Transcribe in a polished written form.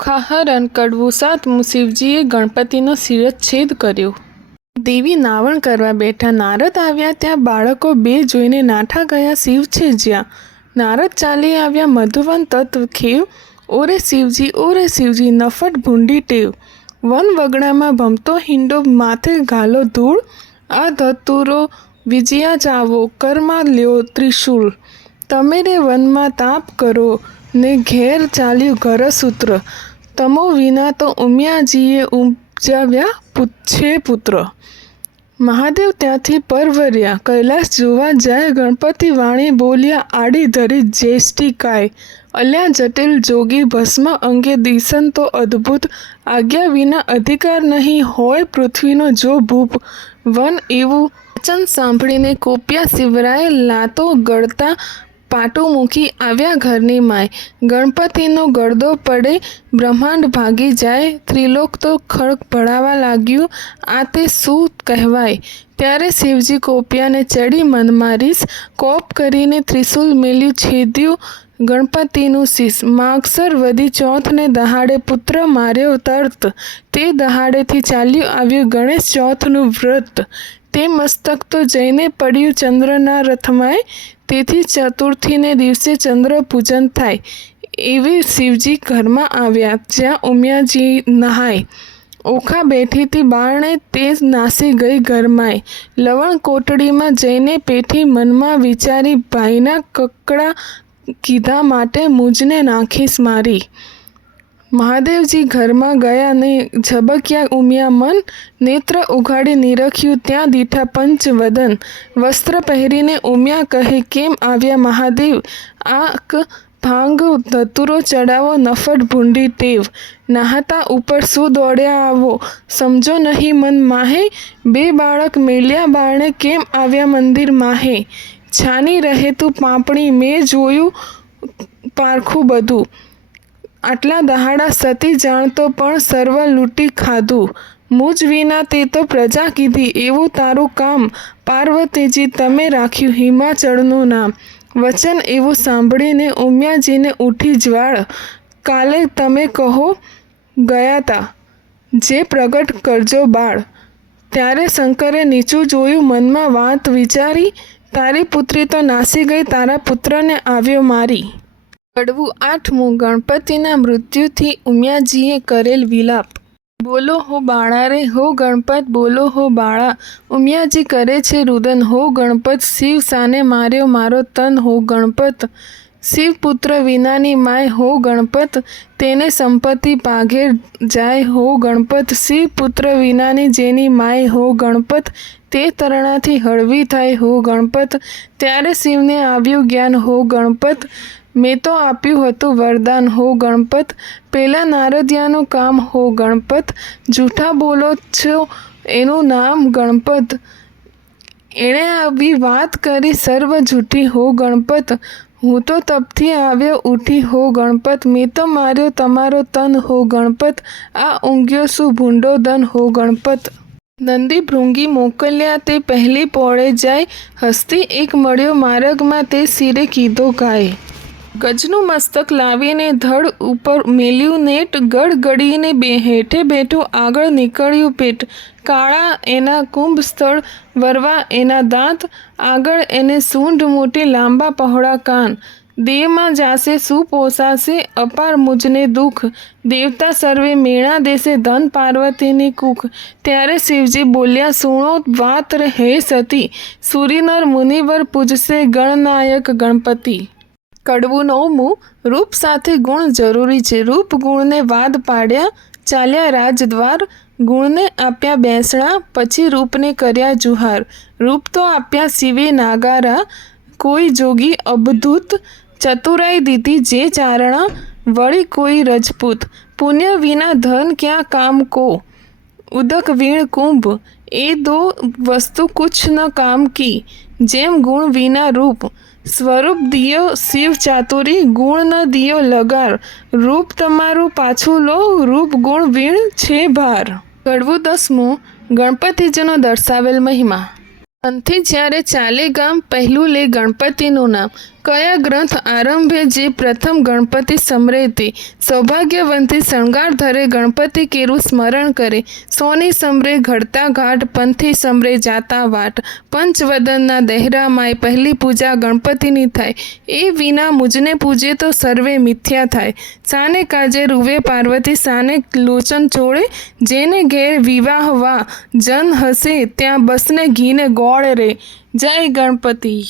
ખાહરણ કડવું સાતમું શિવજીએ ગણપતિનો શિરચ્છેદ કર્યો। દેવી નાવણ કરવા બેઠા નારદ આવ્યા ત્યાં બાળકો બે જોઈને નાઠા ગયા શિવ છે જ્યાં। નારદ ચાલી આવ્યા મધુવન તત્વ ખેવ, ઓરે શિવજી નફટ ભૂંડી ટેવ। વન વગડામાં ભમતો હિંડો માથે ઘાલો ધૂળ, આ ધતુરો વિજયા જાવો કરમાં લ્યો ત્રિશૂળ। તમે રે વનમાં તાપ કરો ને ઘેર ચાલ્યું ઘરસૂત્ર, તમો વિના તો ઉમિયાજીએ ઉપજાવ્યા છે પુત્ર। મહાદેવ ત્યાંથી પરવર્યા કૈલાસ જોવા જાય, ગણપતિ વાણી બોલ્યા આડી ધરી જ્યેષ્ઠી કાય। અલ્યા જટિલ જોગી ભસ્મ અંગે દિશન તો અદ્ભુત, આજ્ઞા વિના અધિકાર નહીં હોય પૃથ્વીનો જો ભૂપ। વન એવું વચન સાંભળીને કોપ્યા શિવરાય, લાતો ગળતા પાટું મૂકી આવ્યા ઘરની માય। ગણપતિનો ગળદો પડે બ્રહ્માંડ ભાગી જાય, ત્રિલોક તો ખળગ ભળાવા લાગ્યું આ તે શું કહેવાય। ત્યારે શિવજી કોપ્યાને ચડી મનમાં રીસ, કોપ કરીને ત્રિશૂલ મેલ્યું છેદ્યું ગણપતિનું શીશ। માગસર વદી ચોથને દહાડે પુત્ર માર્યો તર્ત, તે દહાડેથી ચાલ્યું આવ્યું ગણેશ ચોથનું વ્રત। તે મસ્તક તો જઈને પડ્યું ચંદ્રના રથમાંય, તેથી ચતુર્થીને દિવસે ચંદ્ર પૂજન થાય। એવી શિવજી ઘરમાં આવ્યા જ્યાં ઉમિયાજી નહાય, ઓખા બેઠીથી બારણે તે નાસી ગઈ ઘરમાંય। લવણ કોટડીમાં જઈને પેઠી મનમાં વિચારી, ભાઈના કકડા કીધા માટે મુજને નાખીશ મારી। મહાદેવજી ઘરમાં ગયા ને ઝબક્યા ઉમિયા મન, નેત્ર ઉઘાડી નિરખ્યું ત્યાં દીઠા પંચવદન। વસ્ત્ર પહેરીને ઉમિયા કહે કેમ આવ્યા મહાદેવ, આક ભાંગ ધતુરો ચડાવો નફટ ભૂંડી ટેવ। નાહતા ઉપર શું દોડ્યા આવો, સમજો નહીં મન માહે, બે બાળક મેલ્યા બારણે કેમ આવ્યા મંદિર માહે। છાની રહે તું પાપણી મેં જોયું પારખું બધું, આટલા દહાડા સતી જાણતો પણ સર્વ લૂંટી ખાધું। મુજ વિના તે તો પ્રજા કીધી એવું તારું કામ, પાર્વતીજી તમે રાખ્યું હિમાચળનું નામ। વચન એવું સાંભળીને ઉમિયાજીને ઉઠી જ્વાળ, કાલે તમે કહો ગયા તા જે પ્રગટ કરજો બાળ। ત્યારે શંકરે નીચું જોયું મનમાં વાત વિચારી, તારી પુત્રી તો નાસી ગઈ તારા પુત્રને આવ્યો મારી। કડવું આઠમું ગણપતિના મૃત્યુથી ઉમિયાજીએ કરેલ વિલાપ। બોલો હો બાળા રે હો ગણપત, બોલો હો બાળા, ઉમિયાજી કરે છે રુદન હો ગણપત। શિવ સાને માર્યો મારો તન હો ગણપત, શિવ પુત્ર વિનાની માય હો ગણપત, તેને સંપત્તિ પાઘેર જાય હો ગણપત। શિવ પુત્ર વિનાની જેની માય હો ગણપત, તે તરણાથી હળવી થાય હો ગણપત। ત્યારે શિવને આવ્યું જ્ઞાન હો ગણપત, મેં તો આપ્યું હતું વરદાન હો ગણપત। પેલા નારદિયાનું કામ હો ગણપત, જૂઠા બોલો છો એનું નામ ગણપત। એણે આવી વાત કરી સર્વ જૂઠી હો ગણપત, હું તો તપથી આવ્યો ઉઠી હો ગણપત। મેં તો માર્યો તમારો તન હો ગણપત, આ ઊંઘ્યો શું ભૂંડો દન હો ગણપત। નંદી ભૃંગી મોકલ્યા તે પહેલી પોળે જાય, હસ્તી એક મળ્યો માર્ગમાં તે શિરે કીધો ગાય। ગજનું મસ્તક લાવીને ધડ ઉપર મેલ્યું નેટ, ગડગડીને હેઠે બેઠું આગળ નીકળ્યું પેટ। કાળા એના કુંભ સ્થળ વરવા એના દાંત, આગળ એને સૂંઢ મોટી લાંબા પહોળા કાન। દેહમાં જાશે શું પોસાશે અપાર મુજને દુઃખ, દેવતા સર્વે મેણા દેશે ધન પાર્વતીની કુખ। ત્યારે શિવજી બોલ્યા સુણો વાત હે સતી, સુરીનર મુનિવર પૂજશે ગણનાયક ગણપતિ। કડવું નવમું રૂપ સાથે ગુણ જરૂરી છે, રૂપ ગુણને વાદ પાડ્યા ચાલ્યા રાજદ્વાર। ગુણને આપ્યા બેસણા પછી રૂપને કર્યા જુહાર, રૂપ તો આપ્યા શિવે નાગારા, કોઈ જોગી અબધૂત ચતુરાઈ દીધી જે ચારણા, વળી કોઈ રજપૂત પુણ્ય વિના ધન ક્યાં કામ કો। ઉદક વીણ કુંભ એ દો વસ્તુ કુછ ન કામ કી, જેમ ગુણ વિના રૂપ। સ્વરૂપ દિયો શિવ ચાતુરી, ગુણ ન દિયો લગાર, રૂપ તમારું પાછું લો રૂપ ગુણ વીણ છે ભાર। કડવું દસમું ગણપતિજીનો દર્શાવેલ મહિમા। અંતે જ્યારે ચાલે ગામ પહેલું લે ગણપતિનું નામ, કયા ગ્રંથ આરંભે જે પ્રથમ ગણપતિ સમરે તે? સૌભાગ્યવંતી શણગાર ધરે ગણપતિ કેરું સ્મરણ કરે. સોની સમરે ઘડતા ઘાટ, પંથી સમરે જાતા વાટ. પંચવદનના દહેરામાય પહેલી પૂજા ગણપતિની થાય. એ વિના મુજને પૂજે તો સર્વે મિથ્યા થાય. સાને કાજે રૂવે પાર્વતી, સાને લોચન ચોળે. જેને ઘેર વિવાહ વા જન હસે, ત્યાં બસને ઘીને ગોળ રે. જય ગણપતિ.